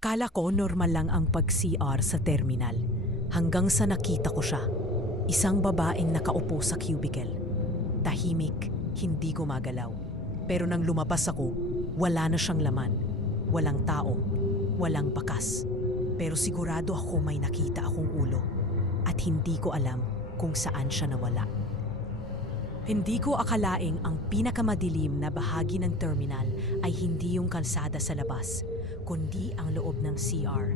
Akala ko normal lang ang pag-CR sa terminal. Hanggang sa nakita ko siya. Isang babaeng nakaupo sa cubicle. Tahimik, hindi gumagalaw. Pero nang lumabas ako, wala na siyang laman. Walang tao, walang bakas. Pero sigurado ako may nakita akong ulo. At hindi ko alam kung saan siya nawala. Hindi ko akalaing ang pinakamadilim na bahagi ng terminal ay hindi yung kalsada sa labas, kundi ang loob ng CR.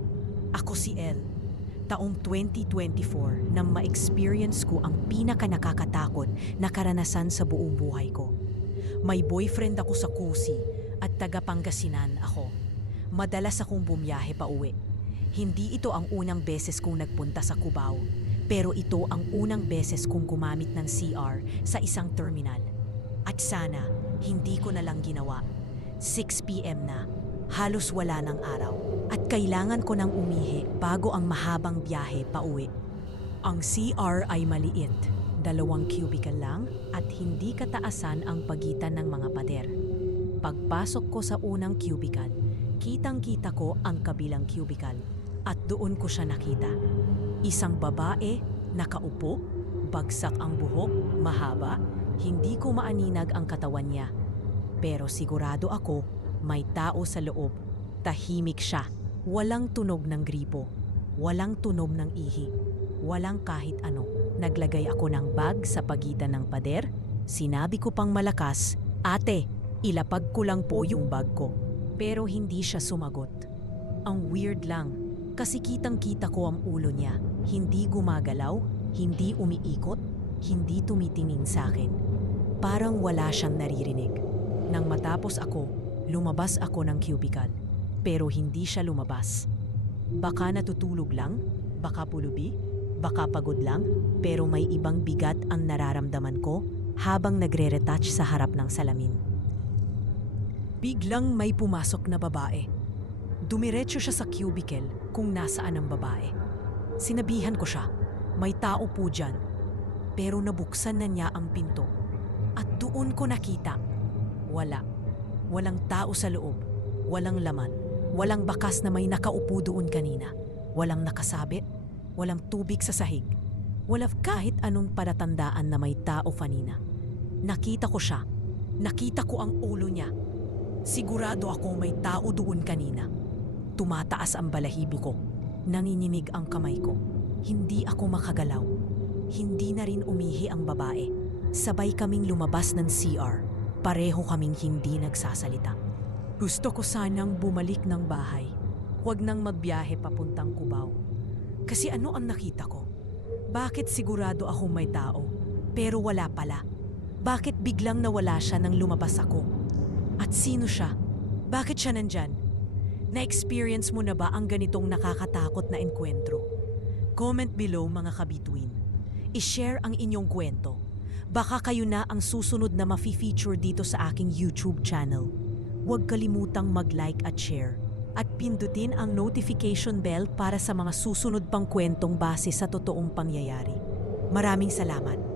Ako si El. Taong 2024 nang ma-experience ko ang pinaka nakakatakot na karanasan sa buong buhay ko. May boyfriend ako sa Kusi at taga Pangasinan ako. Madalas akong bumiyahe pa uwi. Hindi ito ang unang beses kong nagpunta sa Cubao, pero ito ang unang beses kong gumamit ng CR sa isang terminal. At sana, hindi ko na lang ginawa. 6pm na, halos wala ng araw. At kailangan ko nang umihi bago ang mahabang biyahe pa uwi. Ang CR ay maliit, dalawang cubicle lang at hindi kataasan ang pagitan ng mga pader. Pagpasok ko sa unang cubicle, kitang-kita ko ang kabilang cubicle at doon ko siya nakita. Isang babae, nakaupo, bagsak ang buhok, mahaba, hindi ko maaninag ang katawan niya. Pero sigurado ako, may tao sa loob. Tahimik siya. Walang tunog ng gripo. Walang tunog ng ihi. Walang kahit ano. Naglagay ako ng bag sa pagitan ng pader. Sinabi ko pang malakas, Ate, ilapag ko lang po yung bag ko. Pero hindi siya sumagot. Ang weird lang, kasi kitang-kita ko ang ulo niya. Hindi gumagalaw, hindi umiikot, hindi tumitingin sa akin. Parang wala siyang naririnig. Nang matapos ako, lumabas ako ng cubicle. Pero hindi siya lumabas. Baka natutulog lang, baka pulubi, baka pagod lang, pero may ibang bigat ang nararamdaman ko habang nagre-retouch sa harap ng salamin. Biglang may pumasok na babae. Dumiretso siya sa cubicle kung nasaan ang babae. Sinabihan ko siya, may tao po dyan. Pero nabuksan na niya ang pinto. At doon ko nakita, wala. Walang tao sa loob. Walang laman. Walang bakas na may nakaupo doon kanina. Walang nakasabit. Walang tubig sa sahig. Wala kahit anong palatandaan na may tao kanina. Nakita ko siya. Nakita ko ang ulo niya. Sigurado ako may tao doon kanina. Tumataas ang balahibo ko. Nanginginig ang kamay ko. Hindi ako makagalaw. Hindi na rin umihi ang babae. Sabay kaming lumabas ng CR. Pareho kaming hindi nagsasalita. Gusto ko sanang bumalik ng bahay. Huwag nang magbiyahe papuntang Cubao. Kasi ano ang nakita ko? Bakit sigurado ako may tao, pero wala pala? Bakit biglang nawala siya nang lumabas ako? At sino siya? Bakit siya nandyan? Na-experience mo na ba ang ganitong nakakatakot na enkwentro? Comment below mga kabituin. I-share ang inyong kwento. Baka kayo na ang susunod na mafi-feature dito sa aking YouTube channel. Huwag kalimutang mag-like at share. At pindutin ang notification bell para sa mga susunod pang kwentong base sa totoong pangyayari. Maraming salamat.